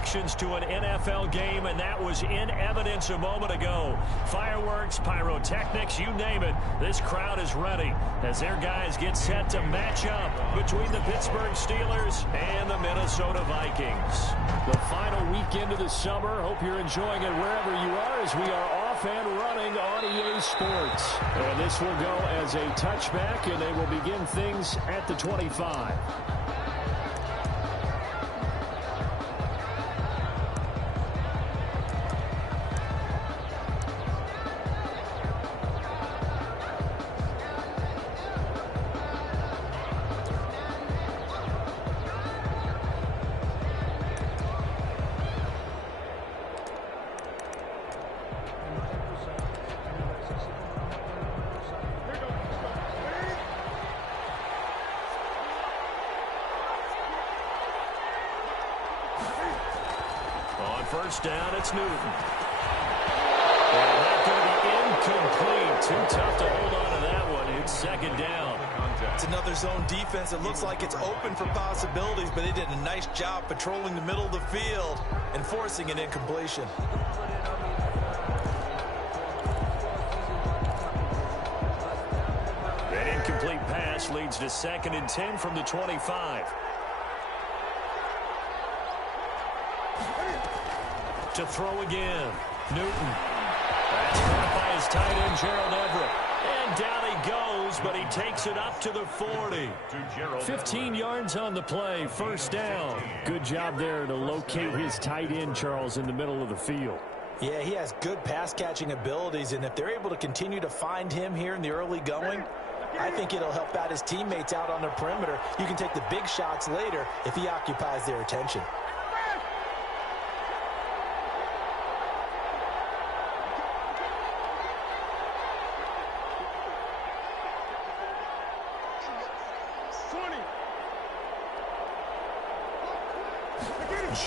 introductions to an NFL game, and that was in evidence a moment ago. Fireworks, pyrotechnics, you name it. This crowd is ready as their guys get set to match up between the Pittsburgh Steelers and the Minnesota Vikings. The final weekend of the summer. Hope you're enjoying it wherever you are as we are off and running on EA Sports. And this will go as a touchback, and they will begin things at the 25. First down, it's Newton. And that's going to be incomplete. Too tough to hold on to that one. It's second down. It's another zone defense. It looks like it's open for possibilities, but they did a nice job patrolling the middle of the field and forcing an incompletion. That incomplete pass leads to 2nd and 10 from the 25. To throw again. Newton. That's caught by his tight end, Gerald Everett. And down he goes, but he takes it up to the 40. 15 yards on the play. First down. Good job there to locate his tight end, Charles, in the middle of the field. Yeah, he has good pass-catching abilities, and if they're able to continue to find him here in the early going, I think it'll help out his teammates out on the perimeter. You can take the big shots later if he occupies their attention.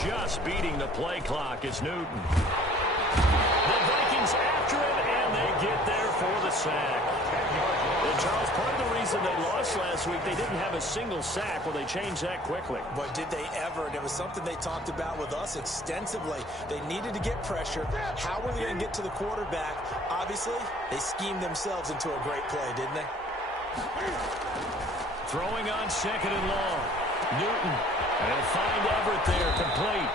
Just beating the play clock is Newton. The Vikings after it, and they get there for the sack. And Charles, part of the reason they lost last week, they didn't have a single sack. Well, they changed that quickly. But did they ever? And it was something they talked about with us extensively. They needed to get pressure. How were they going to get to the quarterback? Obviously, they schemed themselves into a great play, didn't they? Throwing on 2nd and long. Newton. And find Everett there, complete.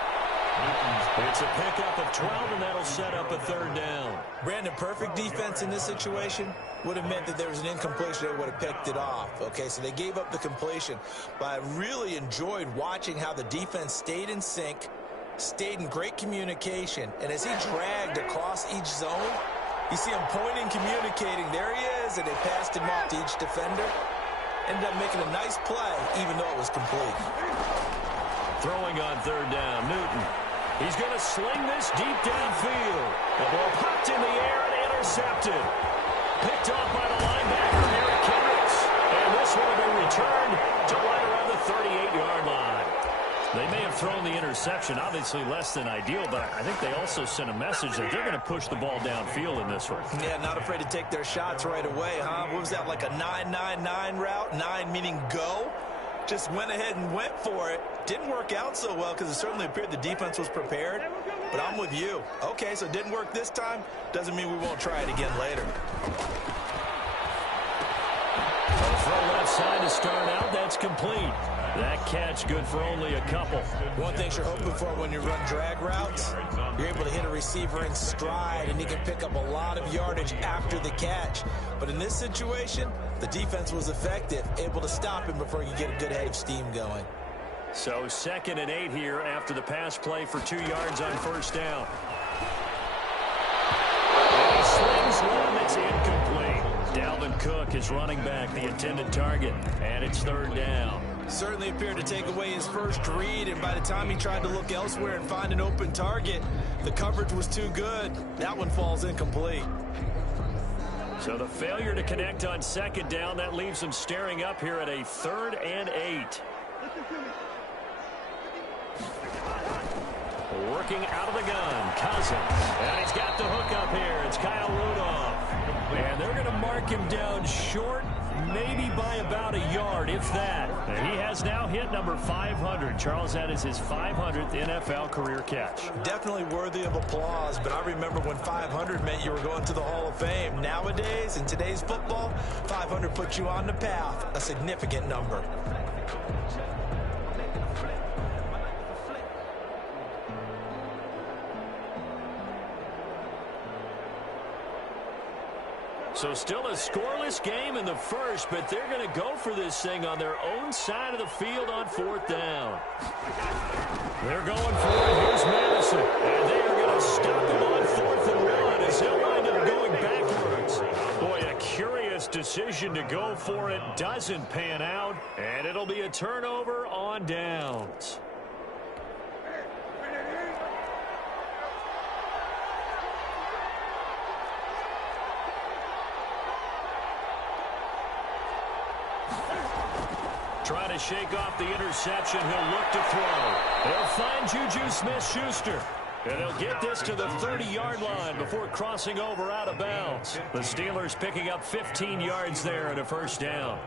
It's a pickup of 12, and that'll set up a 3rd down. Brandon, perfect defense in this situation would have meant that there was an incompletion. They would have picked it off. Okay, so they gave up the completion. But I really enjoyed watching how the defense stayed in sync, stayed in great communication. And as he dragged across each zone, you see him pointing, communicating. There he is, and they passed him off to each defender. Ended up making a nice play, even though it was complete. Throwing on 3rd down, Newton. He's going to sling this deep downfield. The ball popped in the air and intercepted. Picked off by the linebacker, Eric Kendricks. And this one will be returned to right around the 38-yard line. They may have thrown the interception, obviously less than ideal, but I think they also sent a message that they're going to push the ball downfield in this one. Yeah, not afraid to take their shots right away, huh? What was that, like a 9-9-9 route? 9 meaning go? Just went ahead and went for it. Didn't work out so well because it certainly appeared the defense was prepared. But I'm with you. Okay, so it didn't work this time. Doesn't mean we won't try it again later. Throw left side to start out. That's complete. That catch good for only a couple. One thing you're hoping for when you run drag routes, you're able to hit a receiver in stride, and he can pick up a lot of yardage after the catch. But in this situation, the defense was effective, able to stop him before you get a good head of steam going. So 2nd and 8 here after the pass play for 2 yards on 1st down. And he slings one that's incomplete. Dalvin Cook is running back, the intended target, and it's 3rd down. Certainly appeared to take away his first read, and by the time he tried to look elsewhere and find an open target, the coverage was too good. That one falls incomplete. So the failure to connect on 2nd down, that leaves him staring up here at a 3rd and 8. Working out of the gun, Cousins. And he's got the hook up here. It's Kyle Rudolph. And they're going to mark him down short maybe by about a yard, if that. He has now hit number 500. Charles, that is his 500th NFL career catch. Definitely worthy of applause, but I remember when 500 meant you were going to the Hall of Fame. Nowadays, in today's football, 500 puts you on the path, a significant number. So still a scoreless game in the first, but they're going to go for this thing on their own side of the field on 4th down. They're going for it. Here's Madison. And they are going to stop him on 4th and 1 as he'll wind up going backwards. Boy, a curious decision to go for it. Doesn't pan out, and it'll be a turnover on downs. Trying to shake off the interception. He'll look to throw. They'll find Juju Smith-Schuster. And they'll get this to the 30-yard line before crossing over out of bounds. The Steelers picking up 15 yards there and a first down.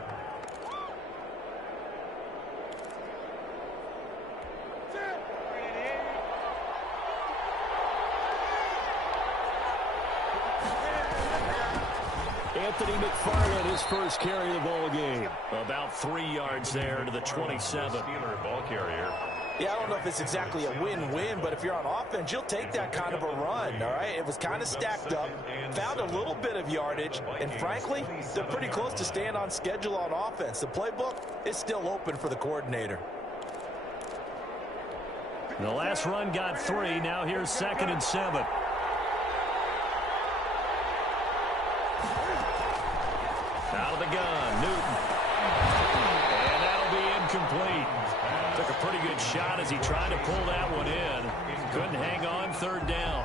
Anthony McFarland, his first carry of the ball game. About 3 yards there to the 27. Steeler ball carrier. Yeah, I don't know if it's exactly a win-win, but if you're on offense, you'll take that kind of a run, all right? It was kind of stacked up, found a little bit of yardage, and frankly, they're pretty close to staying on schedule on offense. The playbook is still open for the coordinator. The last run got 3. Now here's 2nd and 7. Out of the gun, Newton. And that'll be incomplete. Took a pretty good shot as he tried to pull that one in. Couldn't hang on, 3rd down.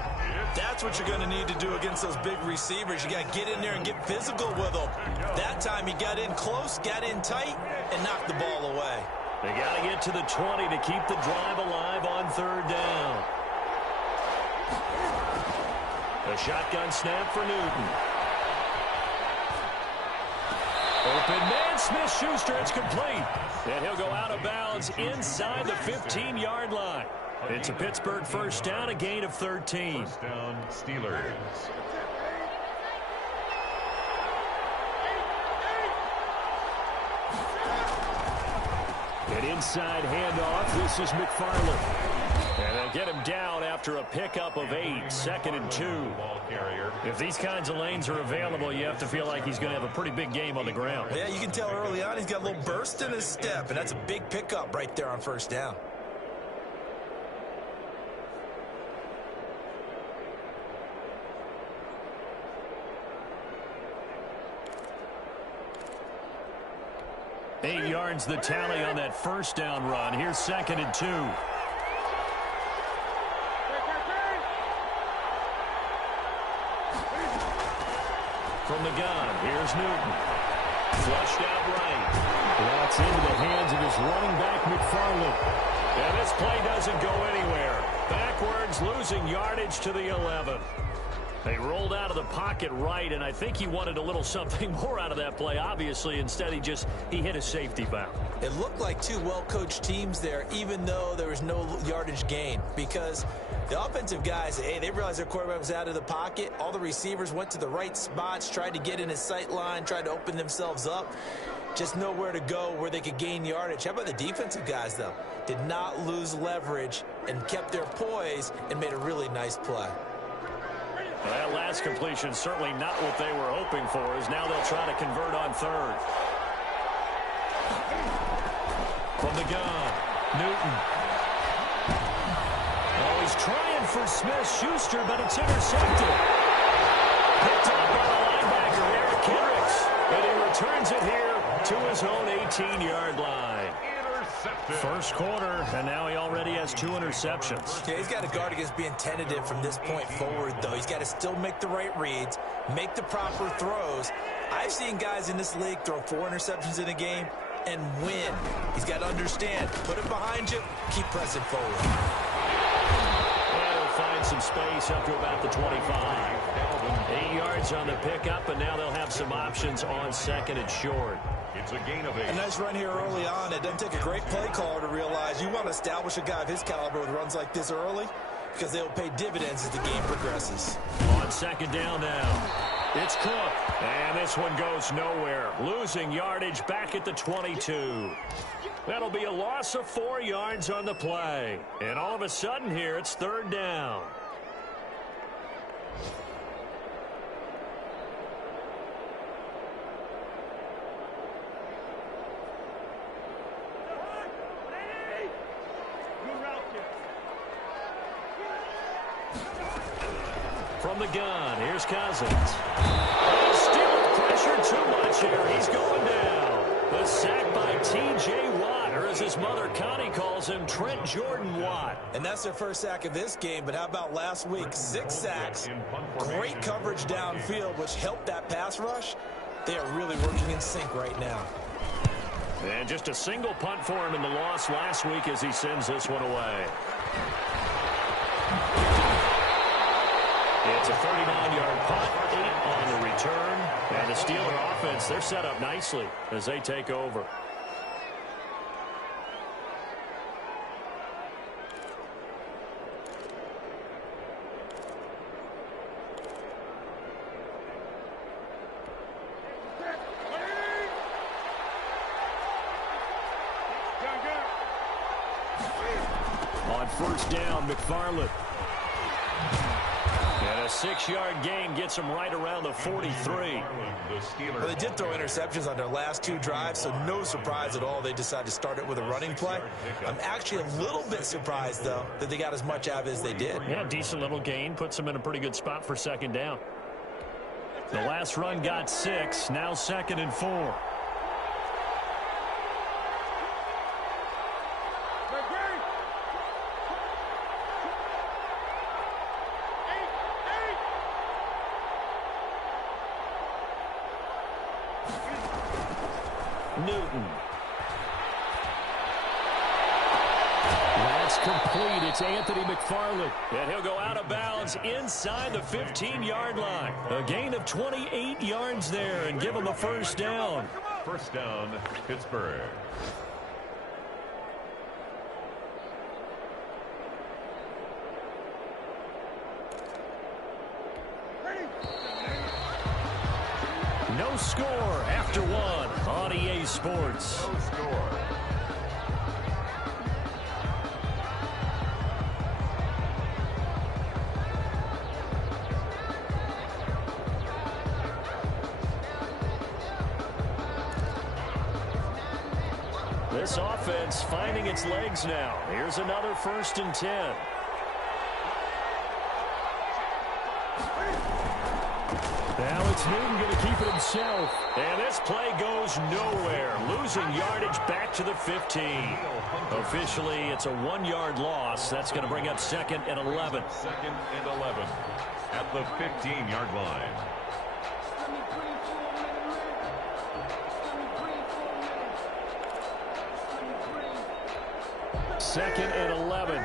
That's what you're going to need to do against those big receivers. You got to get in there and get physical with them. That time he got in close, got in tight, and knocked the ball away. They got to get to the 20 to keep the drive alive on 3rd down. A shotgun snap for Newton. Open man, Smith-Schuster, it's complete. And he'll go out of bounds inside the 15-yard line. It's a Pittsburgh first down, a gain of 13. First down, Steelers. An inside handoff. This is McFarland. And they'll get him down after a pickup of 8. 2nd and 2. Ball carrier. If these kinds of lanes are available, you have to feel like he's going to have a pretty big game on the ground. Yeah, you can tell early on he's got a little burst in his step, and that's a big pickup right there on 1st down. Eight yards the tally on that first down run. Here's 2nd and 2. From the gun, here's Newton. Flushed out right. That's into the hands of his running back, McFarland. And this play doesn't go anywhere. Backwards, losing yardage to the 11. They rolled out of the pocket right, and I think he wanted a little something more out of that play, obviously. Instead, he hit a safety valve. It looked like two well-coached teams there, even though there was no yardage gain, because the offensive guys, hey, they realized their quarterback was out of the pocket. All the receivers went to the right spots, tried to get in his sight line, tried to open themselves up. Just nowhere to go where they could gain yardage. How about the defensive guys, though? Did not lose leverage and kept their poise and made a really nice play. Well, that last completion certainly not what they were hoping for, as now they'll try to convert on 3rd. From the gun, Newton. Oh, he's trying for Smith-Schuster, but it's intercepted. Picked up by the linebacker, Eric Kendricks. And he returns it here to his own 18-yard line. First quarter, and now he already has 2 interceptions. Yeah, he's got to guard against being tentative from this point forward, though. He's got to still make the right reads, make the proper throws. I've seen guys in this league throw 4 interceptions in a game and win. He's got to understand, put it behind you, keep pressing forward. And he'll find some space up to about the 25. 8 yards on the pickup, and now they'll have some options on second and short. It's a gain of 8. A nice run here early on. It doesn't take a great play caller to realize you want to establish a guy of his caliber with runs like this early because they'll pay dividends as the game progresses. On second down now, it's Cook. And this one goes nowhere. Losing yardage back at the 22. That'll be a loss of 4 yards on the play. And all of a sudden here, it's third down. From the gun, here's Cousins. He's stealing pressure too much here. He's going down. The sack by T.J. Watt, or as his mother Connie calls him, Trent Jordan Watt. And that's their first sack of this game, but how about last week? 6 sacks, great coverage downfield, which helped that pass rush. They are really working in sync right now. And just a single punt for him in the loss last week as he sends this one away. It's a 39-yard punt, 8 on the return. And the Steeler offense, they're set up nicely as they take over. On first down, McFarland. And a 6-yard gain gets them right around the 43. Well, they did throw interceptions on their last 2 drives, so no surprise at all they decided to start it with a running play. I'm actually a little bit surprised, though, that they got as much out of it as they did. Yeah, decent little gain. Puts them in a pretty good spot for second down. The last run got 6. Now second and 4. Newton. That's complete. It's Anthony McFarland. And he'll go out of bounds inside the 15-yard line. A gain of 28 yards there and give him a first down. First down, Pittsburgh. No score after 1 on EA Sports. No score. This offense finding its legs now. Here's another 1st and 10. Now it's Newton going to keep it himself. And this play goes nowhere. Losing yardage back to the 15. Officially, it's a 1-yard loss. That's going to bring up second and 11. Second and 11 at the 15-yard line. Second and 11.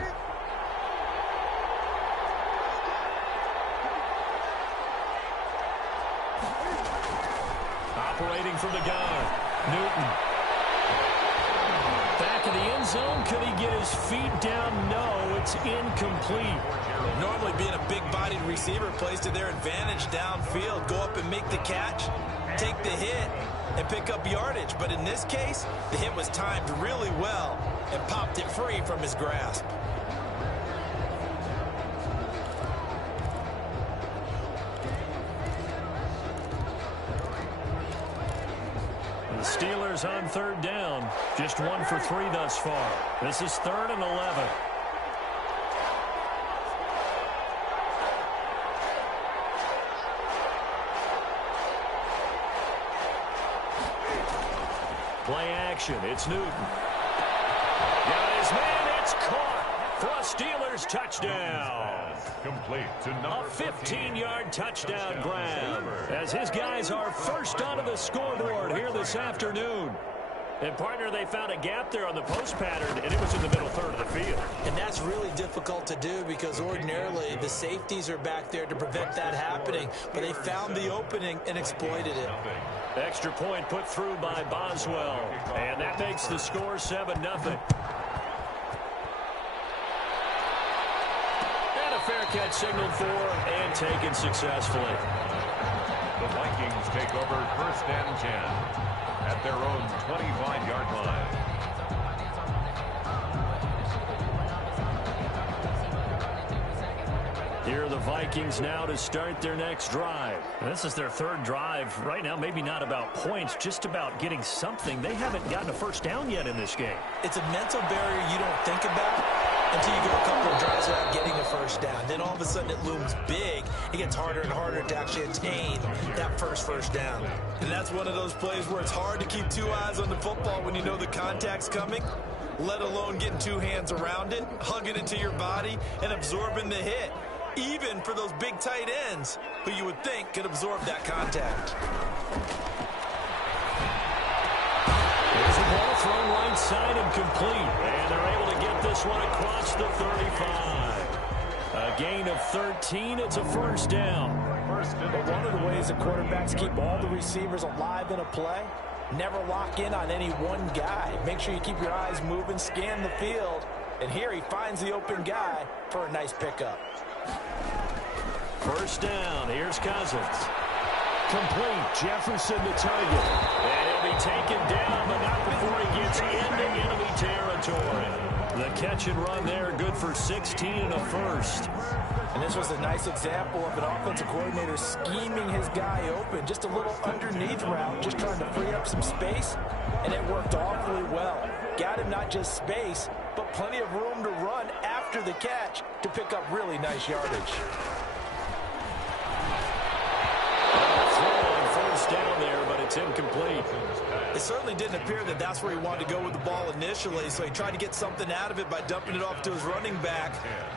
Operating from the gun. Newton. Back in the end zone. Could he get his feet down? No, it's incomplete. Normally being a big-bodied receiver plays to their advantage downfield. Go up and make the catch, take the hit, and pick up yardage. But in this case, the hit was timed really well and popped it free from his grasp. The Steelers on third down. Just 1 for 3 thus far. This is 3rd and 11. Play action. It's Newton. Got his man. It's caught for a Steelers touchdown. Complete to number A 15-yard touchdown grab as his guys are first onto the scoreboard here this afternoon. And, partner, they found a gap there on the post pattern, and it was in the middle third of the field. And that's really difficult to do because ordinarily the safeties are back there to prevent that happening. But they found the opening and exploited it. Extra point put through by Boswell. And that makes the score 7-0. And a fair catch signaled for and taken successfully. The Vikings take over 1st and 10 at their own 25-yard line. Here are the Vikings now to start their next drive. This is their 3rd drive. Right now, maybe not about points, just about getting something. They haven't gotten a first down yet in this game. It's a mental barrier you don't think about until you go a couple of drives without getting a first down. Then all of a sudden it looms big. It gets harder and harder to actually attain that first down. And that's one of those plays where it's hard to keep 2 eyes on the football when you know the contact's coming, let alone getting 2 hands around it, hugging it to your body, and absorbing the hit. Even for those big tight ends who you would think could absorb that contact. There's a ball thrown right side and complete. And they're able to get this one across the 35. A gain of 13. It's a first down. But one of the ways that quarterbacks keep all the receivers alive in a play, never lock in on any one guy. Make sure you keep your eyes moving, scan the field. And here he finds the open guy for a nice pickup. First down. Here's Cousins. Complete. Jefferson to target. And he'll be taken down, but not before he gets into enemy territory. The catch and run there, good for 16 and a first. And this was a nice example of an offensive coordinator scheming his guy open. Just a little underneath route, just trying to free up some space. And it worked awfully well. Got him not just space, but plenty of room to run after the catch to pick up really nice yardage. Down there, but it's incomplete. It certainly didn't appear that that's where he wanted to go with the ball initially, so he tried to get something out of it by dumping it off to his running back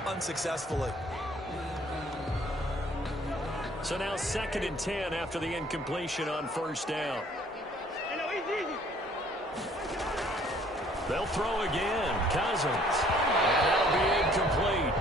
unsuccessfully. So now 2nd and 10 after the incompletion on first down. They'll throw again. Cousins. And that'll be incomplete.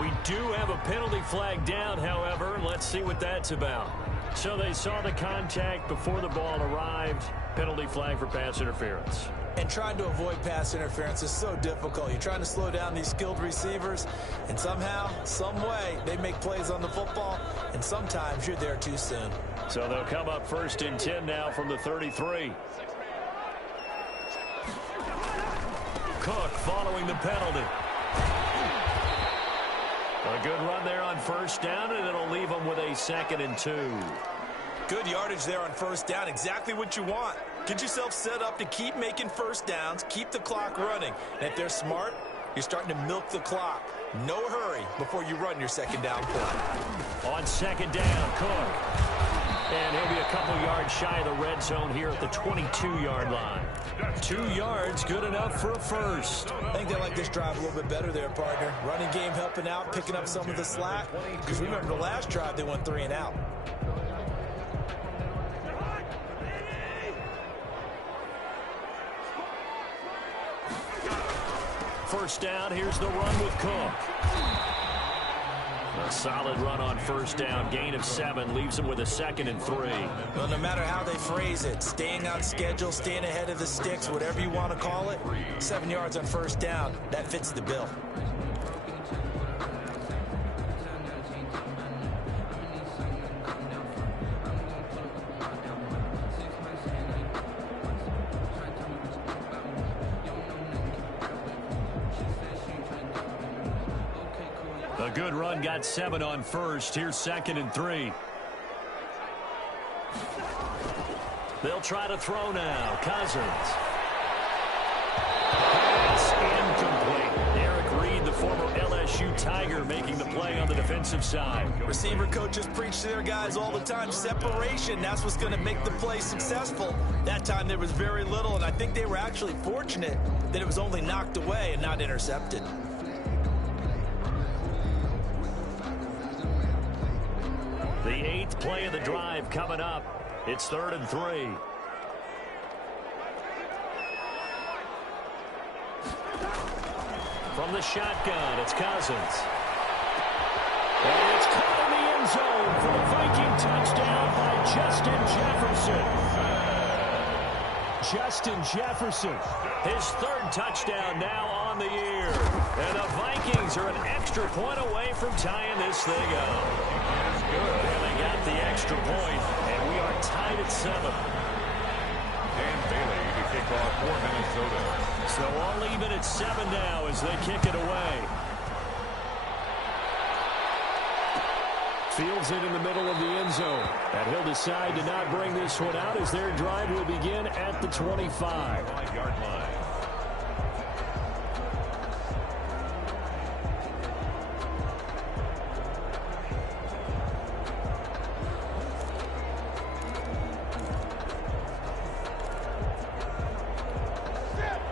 We do have a penalty flag down, however. Let's see what that's about. So they saw the contact before the ball arrived. Penalty flag for pass interference. And trying to avoid pass interference is so difficult. You're trying to slow down these skilled receivers, and somehow, some way, they make plays on the football, and sometimes you're there too soon. So they'll come up 1st and 10 now from the 33. Cook following the penalty. A good run there on first down, and it'll leave them with a 2nd and 2. Good yardage there on first down. Exactly what you want. Get yourself set up to keep making first downs, keep the clock running. And if they're smart, you're starting to milk the clock. No hurry before you run your 2nd down play. On 2nd down, Cook. And he'll be a couple yards shy of the red zone here at the 22-yard line. 2 yards, good enough for a first. I think they like this drive a little bit better there, partner. Running game helping out, picking up some of the slack. Because remember, the last drive, they went 3 and out. First down, here's the run with Cook. A solid run on first down. Gain of 7 leaves them with a 2nd and 3. Well, no matter how they phrase it, staying on schedule, staying ahead of the sticks, whatever you want to call it, 7 yards on first down, that fits the bill. A good run, got 7 on first. Here's 2nd and 3. They'll try to throw now. Cousins. Pass incomplete. Eric Reed, the former LSU Tiger, making the play on the defensive side. Receiver coaches preach to their guys all the time. Separation, that's what's going to make the play successful. That time there was very little, and I think they were actually fortunate that it was only knocked away and not intercepted. The 8th play of the drive coming up. It's 3rd and 3. From the shotgun, it's Cousins. And it's caught in the end zone for the Viking touchdown by Justin Jefferson. Justin Jefferson, his third touchdown now on the year. And the Vikings are an extra point away from tying this thing up. That's good. And they got the extra point, and we are tied at 7. Dan Bailey to kick off for Minnesota. So all even at 7 now as they kick it away. Fields it in the middle of the end zone. And he'll decide to not bring this one out as their drive will begin at the 25. 5-yard line.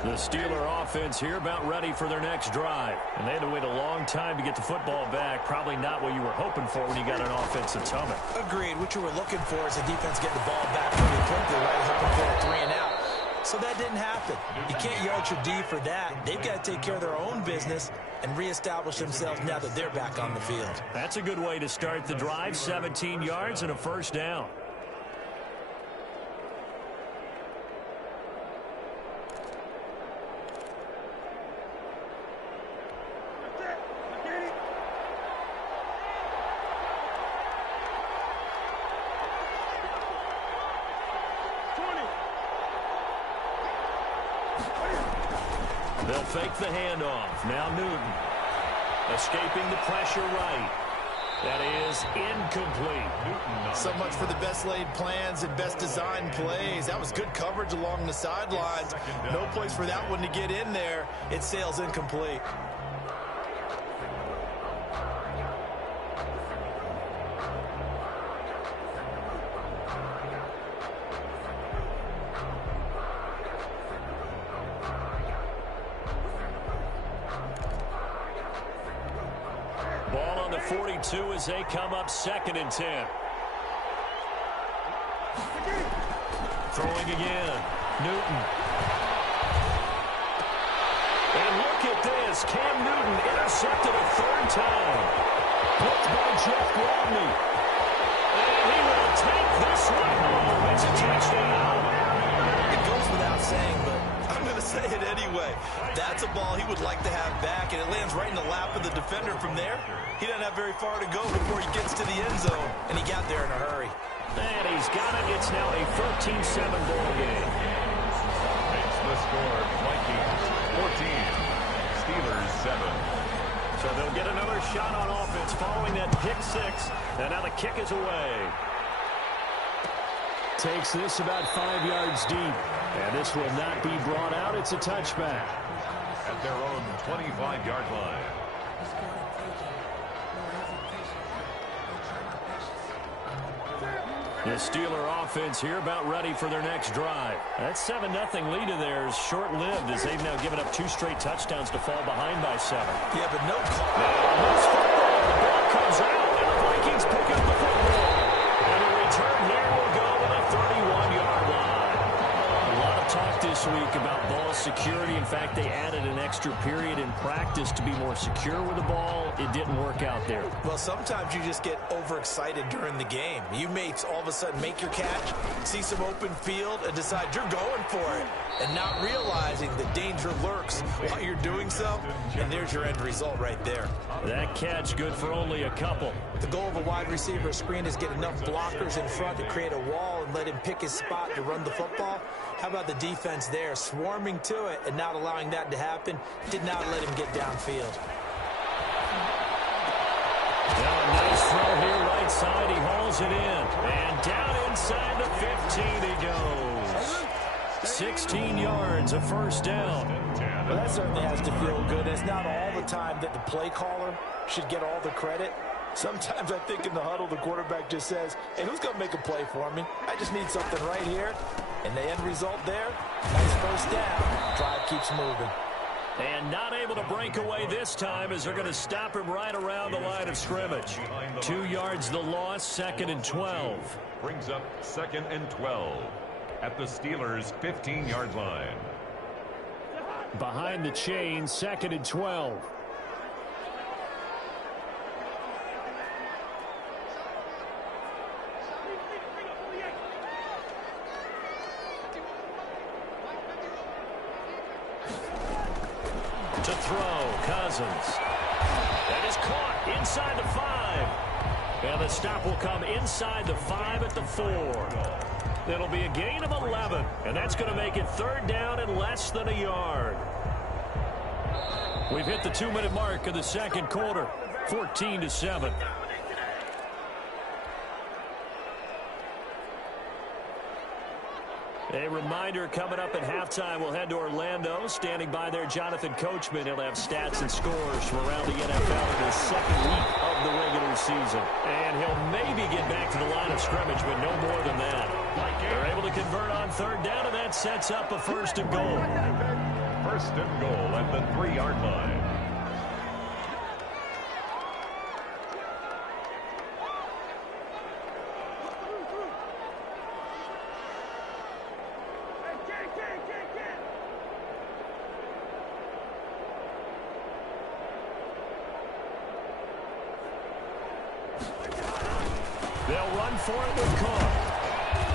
The Steeler offense here about ready for their next drive. And they had to wait a long time to get the football back. Probably not what you were hoping for when you got an offensive tunnel. Agreed. What you were looking for is the defense getting the ball back really quickly, right? Hoping for a 3 and out. So that didn't happen. You can't yell at your D for that. They've got to take care of their own business and reestablish themselves now that they're back on the field. That's a good way to start the drive. 17 yards and a first down. They'll fake the handoff. Now Newton. Escaping the pressure right. That is incomplete. So much for the best laid plans and best designed plays. That was good coverage along the sidelines. No place for that one to get in there. It sails incomplete. Ball on the 42 as they come up 2nd and 10. Throwing again. Newton. And look at this. Cam Newton intercepted a 3rd time. Picked by Jeff Gladney. And he will take this one home. It's a touchdown. It goes without saying, but I'm going to say it anyway. That's a ball he would like to have back, and it lands right in the lap of the defender from there. He doesn't have very far to go before he gets to the end zone, and he got there in a hurry. And he's got it. It's now a 13-7 ball game. Makes the score Vikings 14, Steelers 7. So they'll get another shot on offense following that pick 6. And now the kick is away. Takes this about 5 yards deep. And this will not be brought out. It's a touchback. At their own 25-yard line. The Steeler offense here about ready for their next drive. That 7-0 lead of theirs short-lived as they've now given up 2 straight touchdowns to fall behind by 7. Yeah, but no call. Loose football. The ball comes out, and the Vikings pick up the football. And the return here will go to the 31-yard line. A lot of talk this week about ball security. In fact, they added an extra period in practice to be more secure with the ball. It didn't work out there. Well, sometimes you just get overexcited during the game. You may all of a sudden make your catch, see some open field, and decide you're going for it, and not realizing the danger lurks while you're doing so, and there's your end result right there. That catch good for only a couple. The goal of a wide receiver screen is get enough blockers in front to create a wall and let him pick his spot to run the football. How about the defense there, swarming to it and not allowing that to happen? Did not let him get downfield. Now a nice throw here right side. He hauls it in. And down inside the 15 he goes. 16 yards, a first down. Well, that certainly has to feel good. It's not all the time that the play caller should get all the credit. Sometimes I think in the huddle, the quarterback just says, hey, who's going to make a play for me? I just need something right here. And the end result there, nice first down. Drive keeps moving. And not able to break away this time as they're going to stop him right around the line of scrimmage. 2 yards the loss, 2nd and 12. Brings up 2nd and 12 at the Steelers' 15-yard line. behind the chain, 2nd and 12. To throw, Cousins. That is caught inside the 5. And the stop will come inside the 5 at the 4. It'll be a gain of 11, and that's going to make it 3rd down and less than a yard. We've hit the 2-minute mark of the 2nd quarter, 14-7. A reminder, coming up at halftime, we'll head to Orlando. Standing by there, Jonathan Coachman. He'll have stats and scores from around the NFL in his 2nd week of the regular season. And he'll maybe get back to the line of scrimmage, but no more than that. They're able to convert on 3rd down, and that sets up a 1st and goal. 1st and goal at the 3-yard line. They'll run for it with Cook.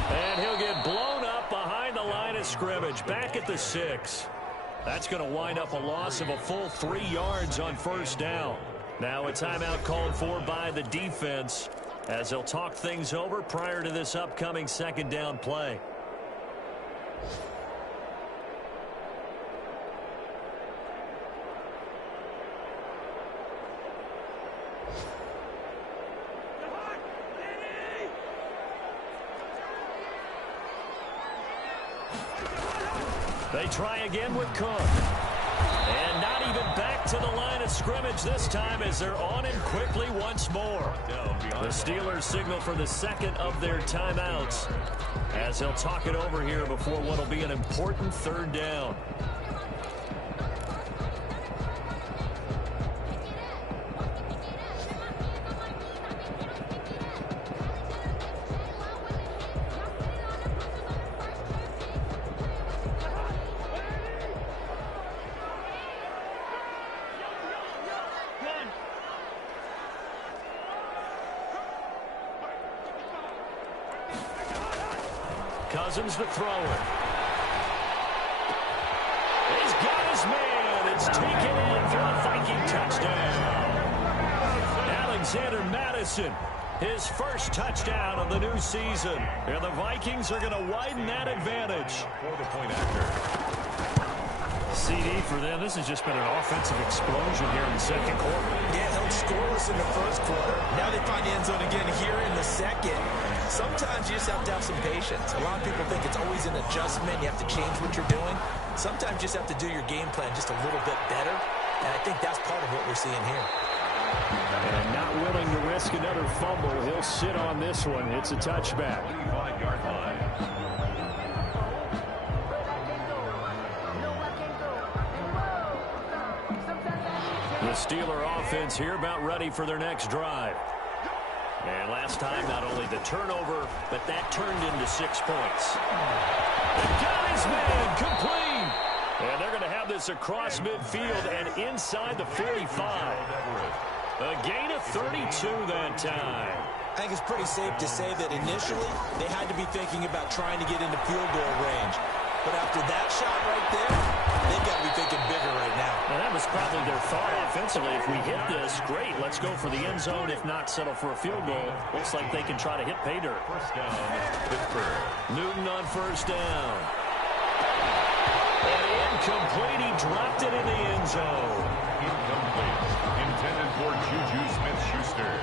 And he'll get blown up behind the line of scrimmage, back at the 6. That's going to wind up a loss of a full 3 yards on 1st down. Now a timeout called for by the defense as they'll talk things over prior to this upcoming 2nd down play. They try again with Cook. And not even back to the line of scrimmage this time as they're on him quickly once more. The Steelers signal for the 2nd of their timeouts as they'll talk it over here before what will be an important 3rd down. Cousins to throw it. He's got his man. It's taken in for a Viking touchdown. Alexander Mattison, his first touchdown of the new season. And the Vikings are going to widen that advantage. For the point after. CD for them. This has just been an offensive explosion here in the 2nd quarter. Yeah, held scoreless in the 1st quarter. Now they find the end zone again here in the 2nd. Sometimes you just have to have some patience. A lot of people think it's always an adjustment. You have to change what you're doing. Sometimes you just have to do your game plan just a little bit better. And I think that's part of what we're seeing here. And not willing to risk another fumble. He'll sit on this one. It's a touchback. 25-yard line. The Steeler offense here about ready for their next drive. And last time, not only the turnover, but that turned into 6 points. And got his man complete. And they're going to have this across midfield and inside the 45. A gain of 32 that time. I think it's pretty safe to say that initially they had to be thinking about trying to get into field goal range. But after that shot right there, they've got to be thinking bigger right now. And that was probably their thought offensively. If we hit this, great, let's go for the end zone. If not, settle for a field goal. Looks like they can try to hit pay dirt. 1st down, Pittsburgh. Newton on 1st down. And incomplete. He dropped it in the end zone. Incomplete. Intended for Juju Smith-Schuster.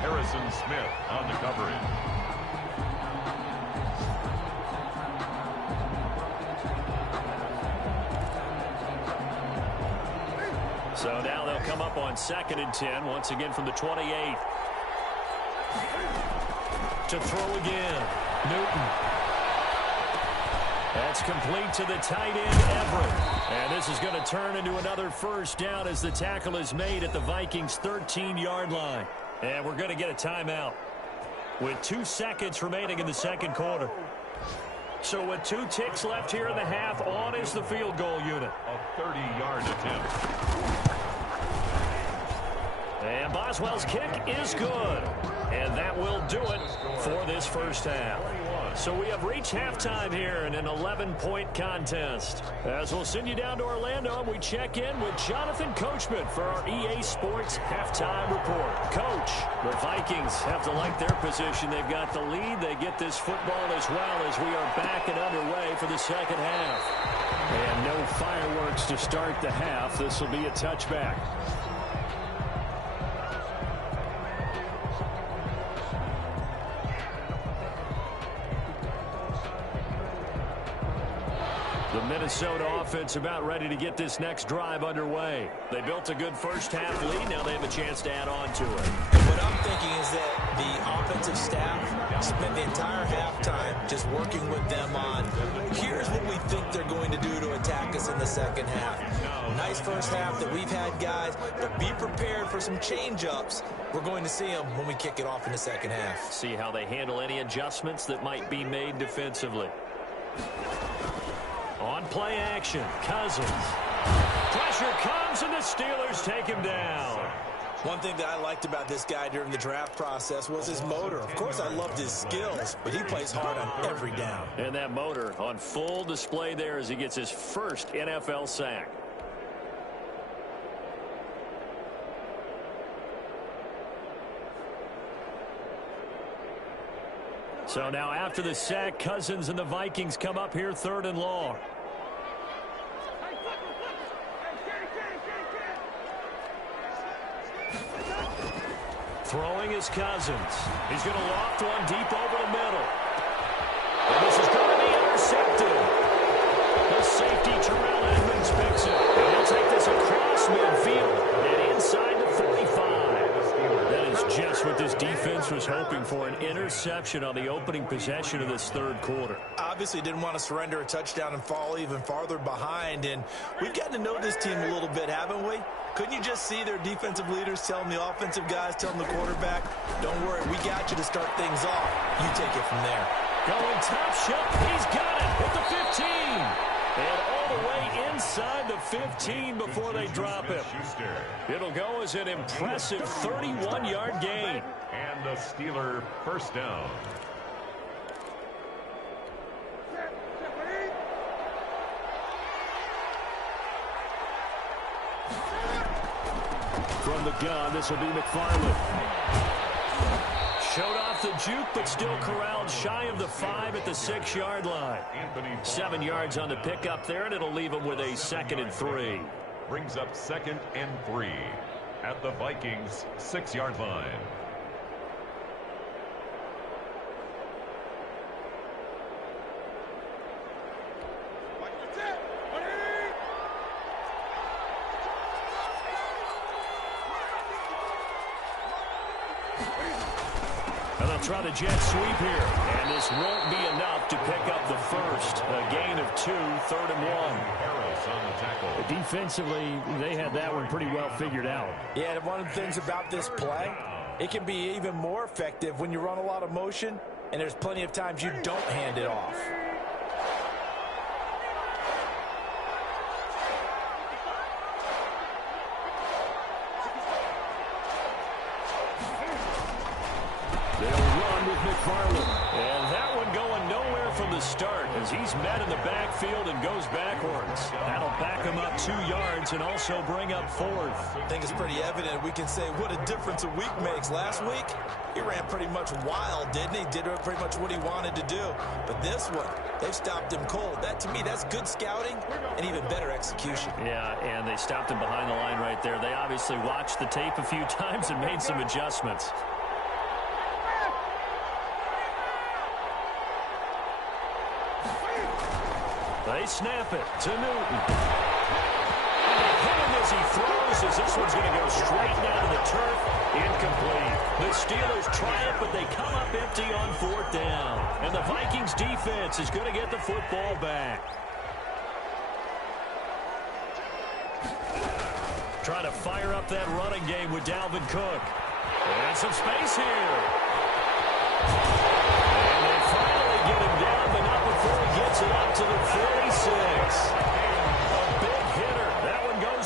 Harrison Smith on the coverage. So now they'll come up on 2nd and 10, once again from the 28. To throw again, Newton. That's complete to the tight end, Everett. And this is going to turn into another 1st down as the tackle is made at the Vikings' 13-yard line. And we're going to get a timeout with 2 seconds remaining in the 2nd quarter. So with 2 ticks left here in the half, on is the field goal unit. A 30-yard attempt. And Boswell's kick is good. And that will do it for this first half. So we have reached halftime here in an 11-point contest. As we'll send you down to Orlando, and we check in with Jonathan Coachman for our EA Sports Halftime Report. Coach, the Vikings have to like their position. They've got the lead. They get this football as well as we are back and underway for the second half. And no fireworks to start the half. This will be a touchback. The Minnesota offense about ready to get this next drive underway. They built a good first half lead. Now they have a chance to add on to it. What I'm thinking is that the offensive staff spent the entire halftime just working with them on, here's what we think they're going to do to attack us in the second half. Nice first half that we've had, guys, but be prepared for some change-ups. We're going to see them when we kick it off in the second half. See how they handle any adjustments that might be made defensively. On play action, Cousins. Pressure comes, and the Steelers take him down. One thing that I liked about this guy during the draft process was his motor. Of course, I loved his skills, but he plays hard on every down. And that motor on full display there as he gets his first NFL sack. So now after the sack, Cousins and the Vikings come up here 3rd and long. Throwing is Cousins. He's going to loft one deep over the middle. And this is going to be intercepted. The safety, Terrell Edmonds, picks it. And he'll take this across midfield and inside the 45. That is just what this defense was hoping for, an interception on the opening possession of this third quarter. Obviously didn't want to surrender a touchdown and fall even farther behind, and we've gotten to know this team a little bit, haven't we? Couldn't you just see their defensive leaders telling the offensive guys, telling the quarterback, don't worry, we got you to start things off. You take it from there. Going top shelf, he's got it at the 15. And all the way inside the 15 before they drop him. It'll go as an impressive 31-yard gain. And the Steeler first down. From the gun, this will be McFarland. Showed off the juke, but still corralled shy of the 5 at the 6-yard line. 7 yards on the pickup there, and it'll leave him with a 2nd and 3. Brings up 2nd and 3 at the Vikings 6-yard line. Try the jet sweep here, and this won't be enough to pick up the first. A gain of 2, 3rd and 1. Harris on the tackle. Defensively, they had that one pretty well figured out. Yeah, and one of the things about this play, it can be even more effective when you run a lot of motion, and there's plenty of times you don't hand it off. And that one going nowhere from the start as he's met in the backfield and goes backwards. That'll back him up 2 yards and also bring up 4th. I think it's pretty evident we can say what a difference a week makes. Last week, he ran pretty much wild, didn't he? Did pretty much what he wanted to do. But this one, they've stopped him cold. That, to me, that's good scouting and even better execution. Yeah, and they stopped him behind the line right there. They obviously watched the tape a few times and made some adjustments. They snap it to Newton. Hit him as he throws, as this one's going to go straight down to the turf. Incomplete. The Steelers try it, but they come up empty on 4th down. And the Vikings defense is going to get the football back. Trying to fire up that running game with Dalvin Cook. And some space here. And they finally get him down, but not before he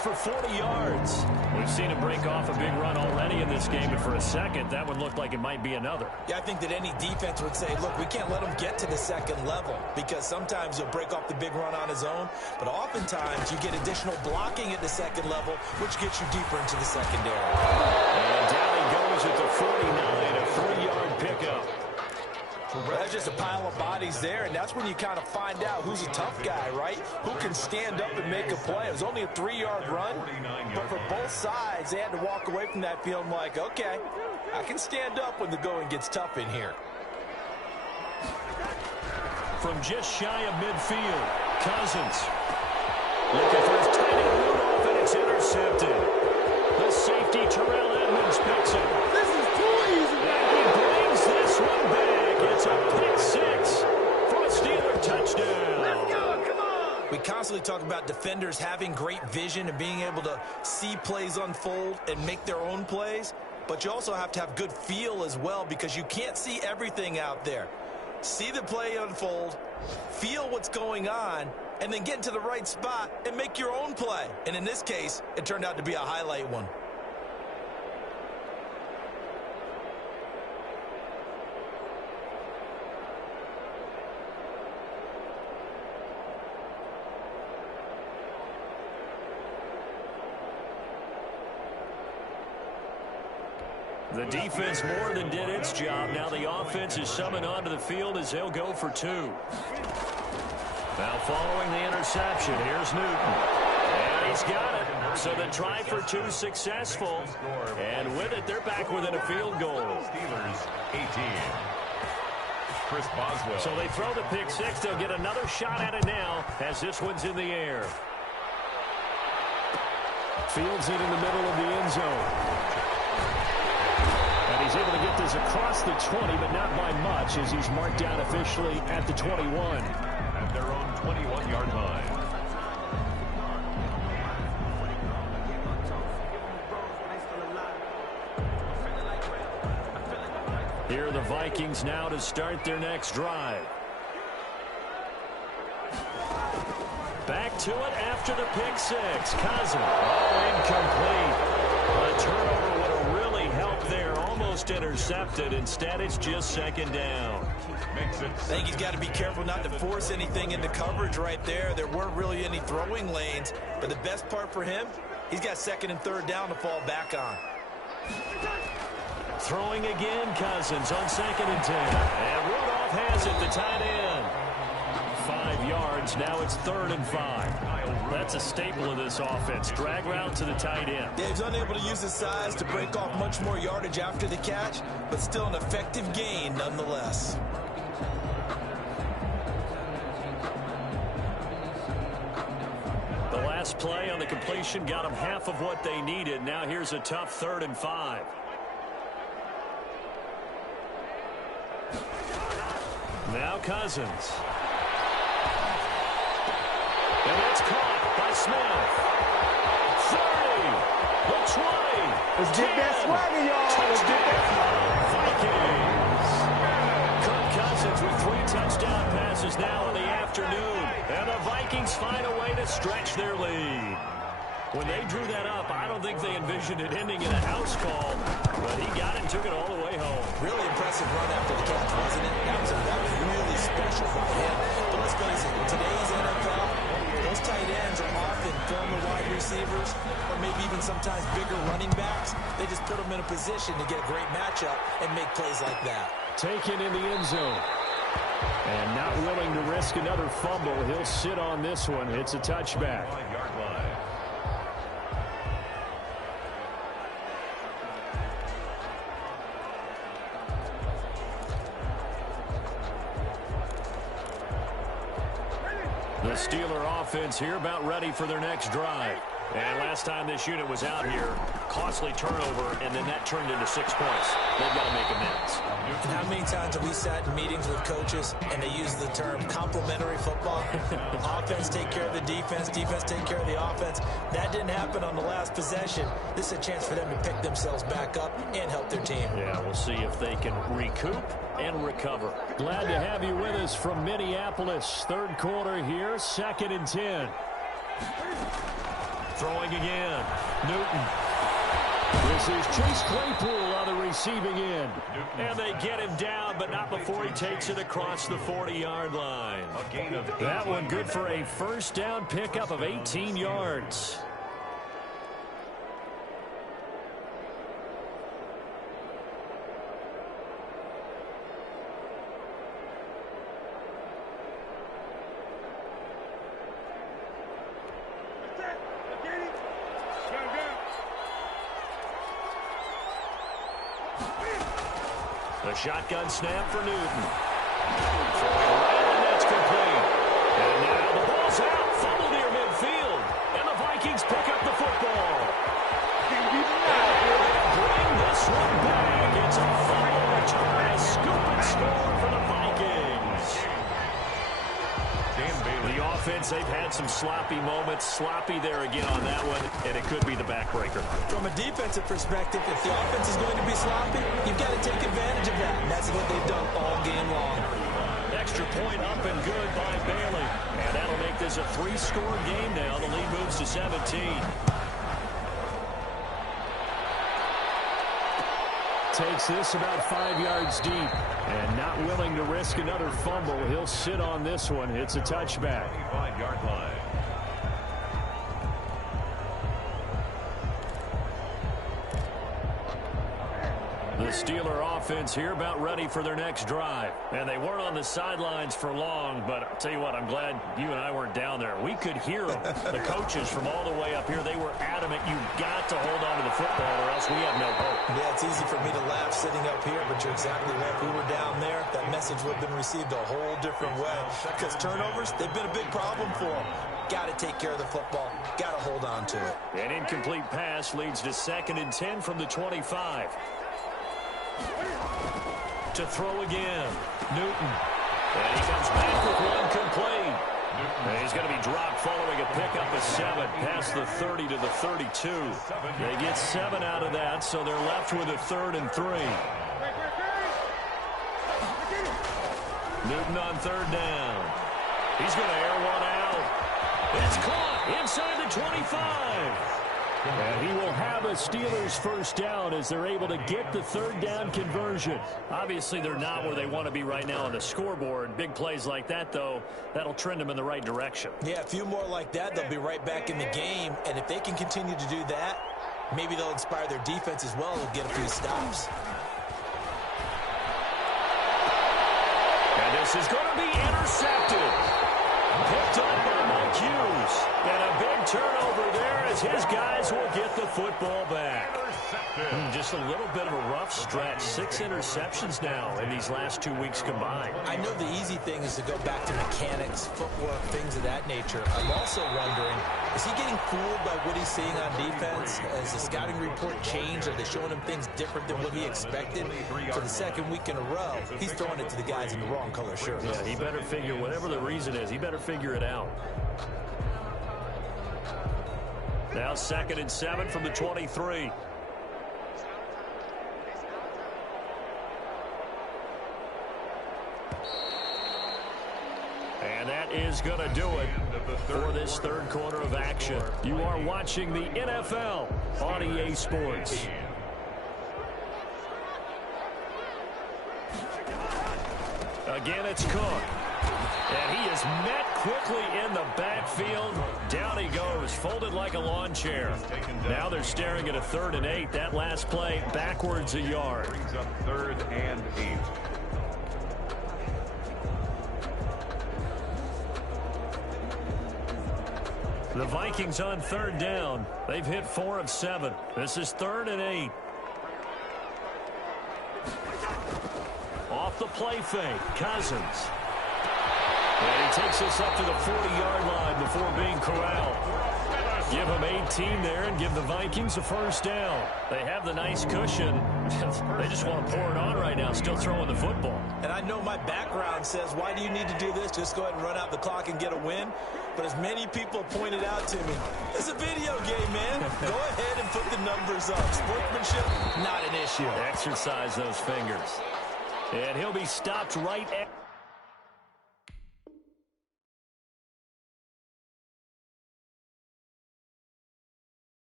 for 40 yards. We've seen him break off a big run already in this game, and for a second, that one looked like it might be another. Yeah, I think that any defense would say, look, we can't let him get to the second level because sometimes he'll break off the big run on his own, but oftentimes you get additional blocking at the second level, which gets you deeper into the secondary. And down he goes at the 49, a 3-yard pickup. That's just a pile of bodies there, and that's when you kind of find out who's a tough guy, right? Who can stand up and make a play. It was only a 3-yard run, but for both sides, they had to walk away from that feeling like, okay, I can stand up when the going gets tough in here. From just shy of midfield, Cousins. Looking for his tight end Rudolph, and it's intercepted. The safety, Terrell Edmonds, picks it. This is too easy. And he brings this one back. It's a pick six for a Steeler touchdown. Let's go, come on. We constantly talk about defenders having great vision and being able to see plays unfold and make their own plays, but you also have to have good feel as well because you can't see everything out there. See the play unfold, feel what's going on, and then get into the right spot and make your own play. And in this case, it turned out to be a highlight one. The defense more than did its job. Now the offense is summoned onto the field as they'll go for 2. Now following the interception, here's Newton. And he's got it. So the try for 2 successful. And with it, they're back within a field goal. Steelers 18. Chris Boswell. So they throw the pick six. They'll get another shot at it now as this one's in the air. Fields it in the middle of the end zone. And he's able to get this across the 20, but not by much as he's marked down officially at the 21. At their own 21-yard line. Here are the Vikings now to start their next drive. Back to it after the pick six. Cousins. Oh, incomplete. A turnover would have really helped there. Almost intercepted. Instead, it's just second down. I think he's got to be careful not to force anything into coverage right there. There weren't really any throwing lanes. But the best part for him, he's got second and third down to fall back on. Throwing again, Cousins on 2nd and 10. And Rudolph has it, the tight end. 5 yards, now it's 3rd and 5. That's a staple of this offense. Drag route to the tight end. Yeah, he's unable to use his size to break off much more yardage after the catch, but still an effective gain nonetheless. The last play on the completion got them half of what they needed. Now here's a tough 3rd and 5. Now Cousins. And it's caught by Smith. 30. The 20. Let's get that swagger, y'all. Let's get that. Vikings. Kirk Cousins with 3 touchdown passes now in the afternoon. And the Vikings find a way to stretch their lead. When they drew that up, I don't think they envisioned it ending in a house call, but he got it and took it all the way home. Really impressive run after the catch, wasn't it? That was really special by him. But let's face it, in today's NFL, those tight ends are often former wide receivers or maybe even sometimes bigger running backs. They just put them in a position to get a great matchup and make plays like that. Taken in the end zone. And not willing to risk another fumble. He'll sit on this one. It's a touchback. 5-yard line. The Steeler offense here about ready for their next drive. And last time this unit was out here, costly turnover, and then that turned into 6 points. They've got to make amends. And how many times have we sat in meetings with coaches and they use the term complementary football? Offense take care of the defense, defense take care of the offense. That didn't happen on the last possession. This is a chance for them to pick themselves back up and help their team. Yeah, we'll see if they can recoup and recover. Glad to have you with us from Minneapolis. 3rd quarter here, 2nd and 10. Throwing again. Newton. This is Chase Claypool on the receiving end. And they get him down, but not before he takes it across the 40-yard line. That one good for a first down pickup of 18 yards. A shotgun snap for Newton. And that's complete. And now the ball's out. Fumble near midfield. And the Vikings pick up the football. And bring this one back. It's a fumble return. A scoop and score for the Vikings. The offense, they've had some sloppy moments. Sloppy there again on that one, and it could be the backbreaker. From a defensive perspective, if the offense is going to be sloppy, you've got to take advantage of that, and that's what they've done all game long. Extra point up and good by Bailey, and that'll make this a 3-score game now. The lead moves to 17. Takes this about 5 yards deep, and not willing to risk another fumble. He'll sit on this one. It's a touchback. 5-yard line. The Steeler offense here about ready for their next drive. And they weren't on the sidelines for long, but I'll tell you what, I'm glad you and I weren't down there. We could hear them. The coaches from all the way up here, they were adamant. You've got to hold on to the football or else we have no hope. Yeah, it's easy for me to laugh sitting up here, but you're exactly right. If we were down there, that message would have been received a whole different way. Because turnovers, they've been a big problem for them. Got to take care of the football. Got to hold on to it. An incomplete pass leads to 2nd and 10 from the 25. To throw again. Newton. And he comes back with one complete. And he's going to be dropped following a pickup of 7 past the 30 to the 32. They get 7 out of that, so they're left with a 3rd and 3. Newton on 3rd down. He's going to air one out. It's caught inside the 25. And he will have a Steelers first down as they're able to get the 3rd down conversion. Obviously, they're not where they want to be right now on the scoreboard. Big plays like that, though, that'll trend them in the right direction. Yeah, a few more like that, they'll be right back in the game. And if they can continue to do that, maybe they'll inspire their defense as well and get a few stops. And this is going to be intercepted. Picked up by Mike Hughes. And a big turnover there as his guys will get the football back. Just a little bit of a rough stretch. 6 interceptions now in these last 2 weeks combined. I know the easy thing is to go back to mechanics, footwork, things of that nature. I'm also wondering, is he getting fooled by what he's seeing on defense? Has the scouting report changed? Are they showing him things different than what he expected? For the 2nd week in a row, he's throwing it to the guys in the wrong color shirts. Yeah, he better figure, whatever the reason is, he better figure it out. Now 2nd and 7 from the 23. And that is going to do it for this 3rd quarter of action. You are watching the NFL on EA Sports. Again, it's Cook. And he is met quickly in the backfield. Down he goes, folded like a lawn chair. Now they're staring at a 3rd and 8. That last play, backwards a yard. Brings up 3rd and 8. The Vikings on 3rd down. They've hit 4 of 7. This is 3rd and 8. Off the play fake, Cousins. And he takes us up to the 40-yard line before being corralled. Give them 18 there and give the Vikings a first down. They have the nice cushion. They just want to pour it on right now, still throwing the football. And I know my background says, why do you need to do this? Just go ahead and run out the clock and get a win. But as many people pointed out to me, it's a video game, man. Go ahead and put the numbers up. Sportsmanship, not an issue. Exercise those fingers. And he'll be stopped right at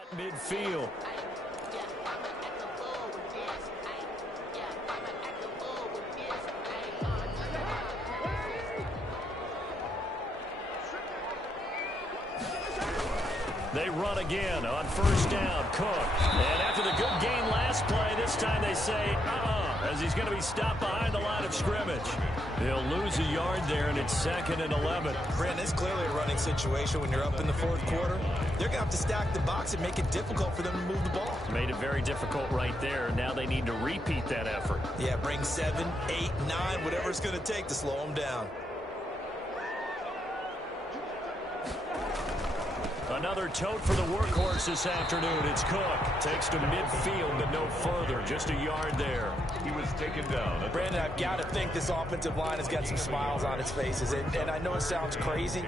At midfield. They run again on first down. Cook. And after the good game last play, this time they say, as he's going to be stopped behind the line of scrimmage. They'll lose a yard there, and it's 2nd and 11. Brandon, it's clearly a running situation when you're up in the fourth quarter. They're going to have to stack the box and make it difficult for them to move the ball. Made it very difficult right there. Now they need to repeat that effort. Yeah, bring 7, 8, 9, whatever it's going to take to slow them down. Another tote for the workhorse this afternoon. It's Cook. Takes to midfield, but no further. Just a yard there. He was taken down. Brandon, I've got to think this offensive line has got some smiles on its faces. And I know it sounds crazy,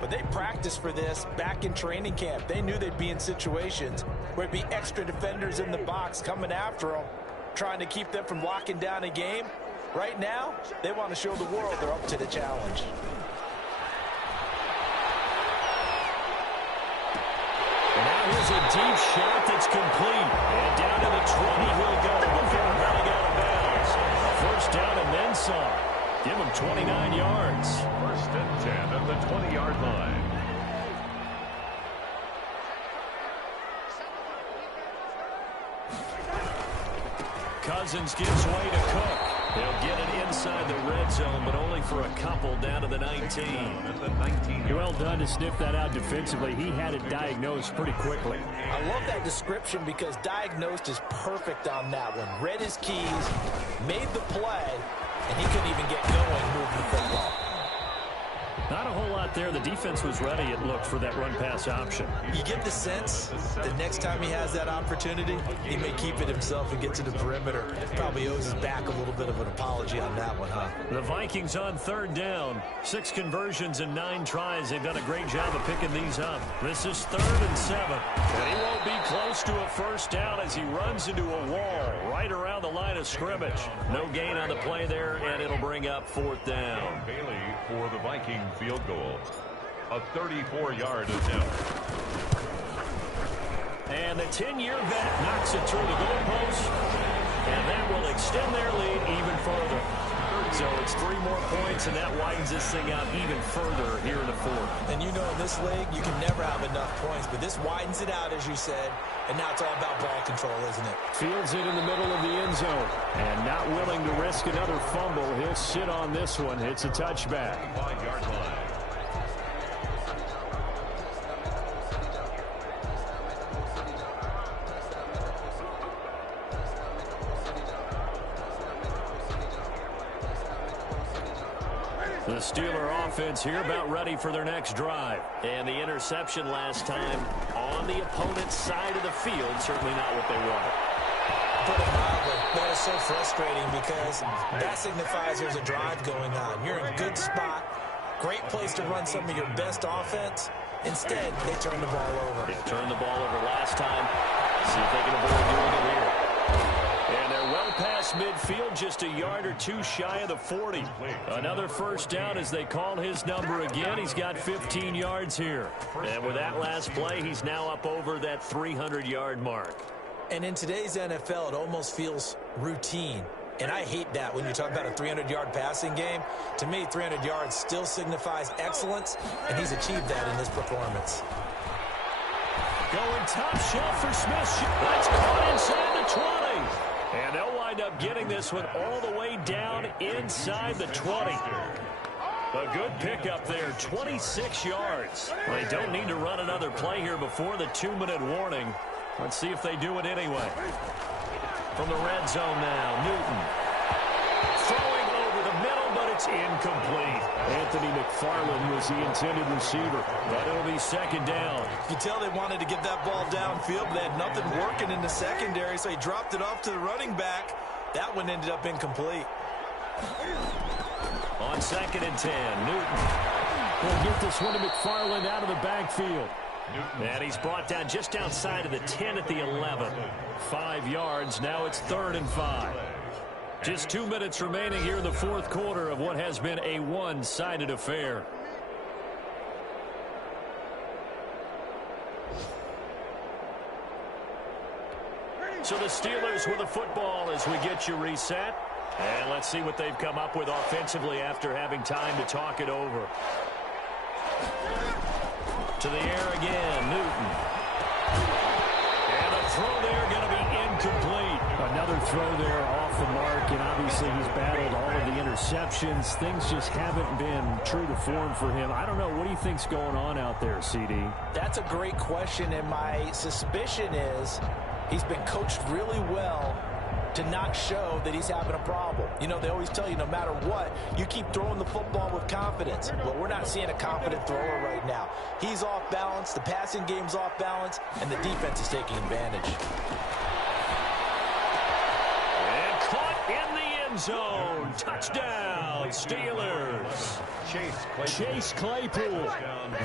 but they practiced for this back in training camp. They knew they'd be in situations where it'd be extra defenders in the box coming after them, trying to keep them from locking down a game. Right now, they want to show the world they're up to the challenge. Here's a deep shot that's complete. And down to the 20 he'll go before running out of bounds. First down and then some. Give him 29 yards. 1st and 10 at the 20-yard line. Cousins gives way to Cook. They'll get it inside the red zone, but only for a couple down to the 19. Well done to sniff that out defensively. He had it diagnosed pretty quickly. I love that description because diagnosed is perfect on that one. Read his keys, made the play, and he couldn't even get going moving the football. Not a whole lot there. The defense was ready, it looked, for that run-pass option. You get the sense that next time he has that opportunity, he may keep it himself and get to the perimeter. Probably owes his back a little bit of an apology on that one, huh? The Vikings on 3rd down. 6 conversions and 9 tries. They've done a great job of picking these up. This is 3rd and 7. And he won't be close to a first down as he runs into a wall right around the line of scrimmage. No gain on the play there, and it'll bring up 4th down. Bailey for the Viking field goal. A 34-yard attempt. And the 10-year vet knocks it through the goalpost. And that will extend their lead even further. So it's 3 more points, and that widens this thing out even further here in the 4th. And you know, in this league, you can never have enough points, but this widens it out, as you said, and now it's all about ball control, isn't it? Fields it in the middle of the end zone. And not willing to risk another fumble. He'll sit on this one. It's a touchback. 5-yard line. The Steeler offense here about ready for their next drive. And the interception last time on the opponent's side of the field, certainly not what they wanted. Put it mildly, that is so frustrating because that signifies there's a drive going on. You're in a good spot, great place to run some of your best offense. Instead, they turn the ball over. They turned the ball over last time. See if they can avoid doing it here. And they're well past midfield, just a yard or 2 shy of the 40. Another first down as they call his number again. He's got 15 yards here. And with that last play, he's now up over that 300-yard mark. And in today's NFL, it almost feels routine. And I hate that when you talk about a 300-yard passing game. To me, 300 yards still signifies excellence, and he's achieved that in this performance. Going top shelf for Smith. That's caught inside the 20. And they'll wind up getting this one all the way down inside the 20. A good pickup there, 26 yards. They don't need to run another play here before the 2-minute warning. Let's see if they do it anyway. From the red zone now, Newton. Throwing over the middle, but it's incomplete. Anthony McFarland was the intended receiver. But it'll be 2nd down. You can tell they wanted to get that ball downfield, but they had nothing working in the secondary, so he dropped it off to the running back. That one ended up incomplete. On 2nd and 10, Newton. We'll get this one to McFarland out of the backfield. And he's brought down just outside of the 10 at the 11. 5 yards. Now it's 3rd and 5. Just 2 minutes remaining here in the 4th quarter of what has been a one-sided affair. So the Steelers with the football as we get you reset. And let's see what they've come up with offensively after having time to talk it over. To the air again, Newton. And a throw there going to be incomplete. Another throw there off the mark, and obviously he's battled all of the interceptions. Things just haven't been true to form for him. I don't know. What do you think's going on out there, CD? That's a great question, and my suspicion is he's been coached really well to not show that he's having a problem. You know, they always tell you no matter what, you keep throwing the football with confidence. Well, we're not seeing a confident thrower right now. He's off balance, the passing game's off balance, and the defense is taking advantage. And caught in the end zone. Touchdown, Steelers. Chase Claypool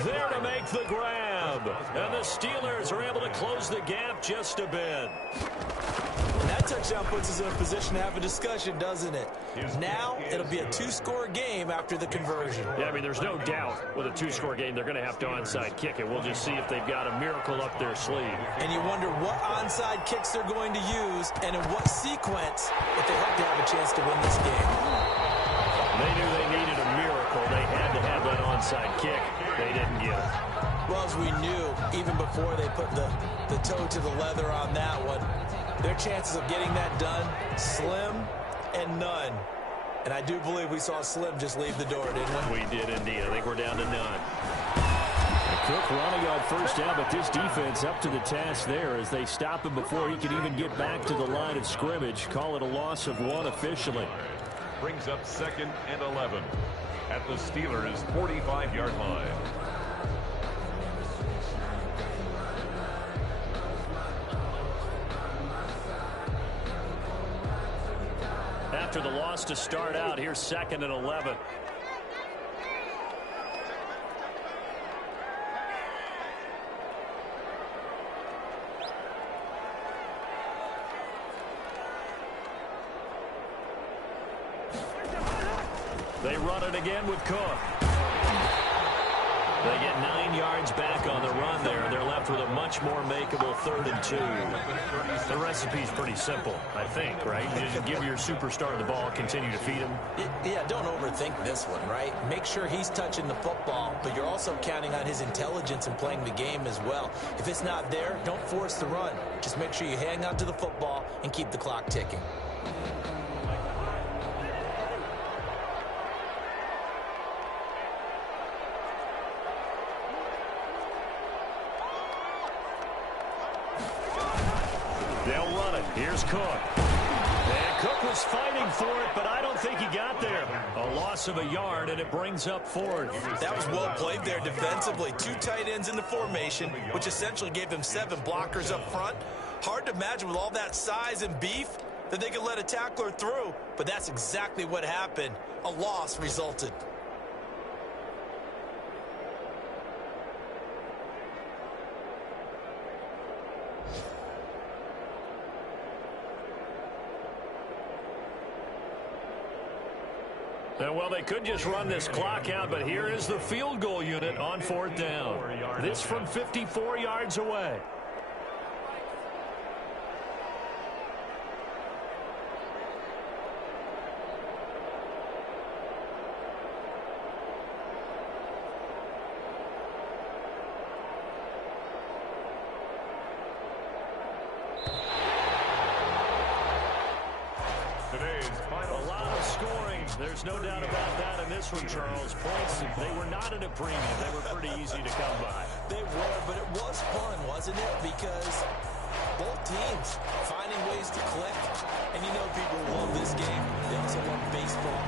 there to make the grab. And the Steelers are able to close the gap just a bit. That touchdown puts us in a position to have a discussion, doesn't it? Now, it'll be a two-score game after the conversion. Yeah, I mean, there's no doubt with a two-score game, they're going to have to onside kick it. We'll just see if they've got a miracle up their sleeve. And you wonder what onside kicks they're going to use and in what sequence if they hope to have a chance to win this game. They knew they needed a miracle. They had to have that onside kick. They didn't get it. Well, as we knew, even before they put the toe to the leather on that one, their chances of getting that done, slim and none. And I do believe we saw Slim just leave the door, didn't we? We did indeed. I think we're down to none. Cook running on first down, but this defense up to the task there as they stop him before he can even get back to the line of scrimmage. Call it a loss of 1 officially. Brings up 2nd and 11 at the Steelers' 45-yard line. After the loss to start out, here's 2nd and 11. They run it again with Cook. They get 9 yards back on the run there. They're left with a much more makeable 3rd and 2. The recipe's pretty simple, I think, right? You just give your superstar the ball, continue to feed him. Yeah, don't overthink this one, right? Make sure he's touching the football, but you're also counting on his intelligence in playing the game as well. If it's not there, don't force the run. Just make sure you hang on to the football and keep the clock ticking. They'll run it. Here's Cook. And Cook was fighting for it, but I don't think he got there. A loss of a yard, and it brings up 4th. That was well played there defensively. 2 tight ends in the formation, which essentially gave them 7 blockers up front. Hard to imagine with all that size and beef that they could let a tackler through, but that's exactly what happened. A loss resulted. Well, they could just run this clock out, but here is the field goal unit on 4th down. This from 54 yards away. There's no doubt about that in this one, Charles. Points, they were not at a premium. They were pretty easy to come by. They were, but it was fun, wasn't it? Because both teams finding ways to click. And you know people love this game. They also love baseball.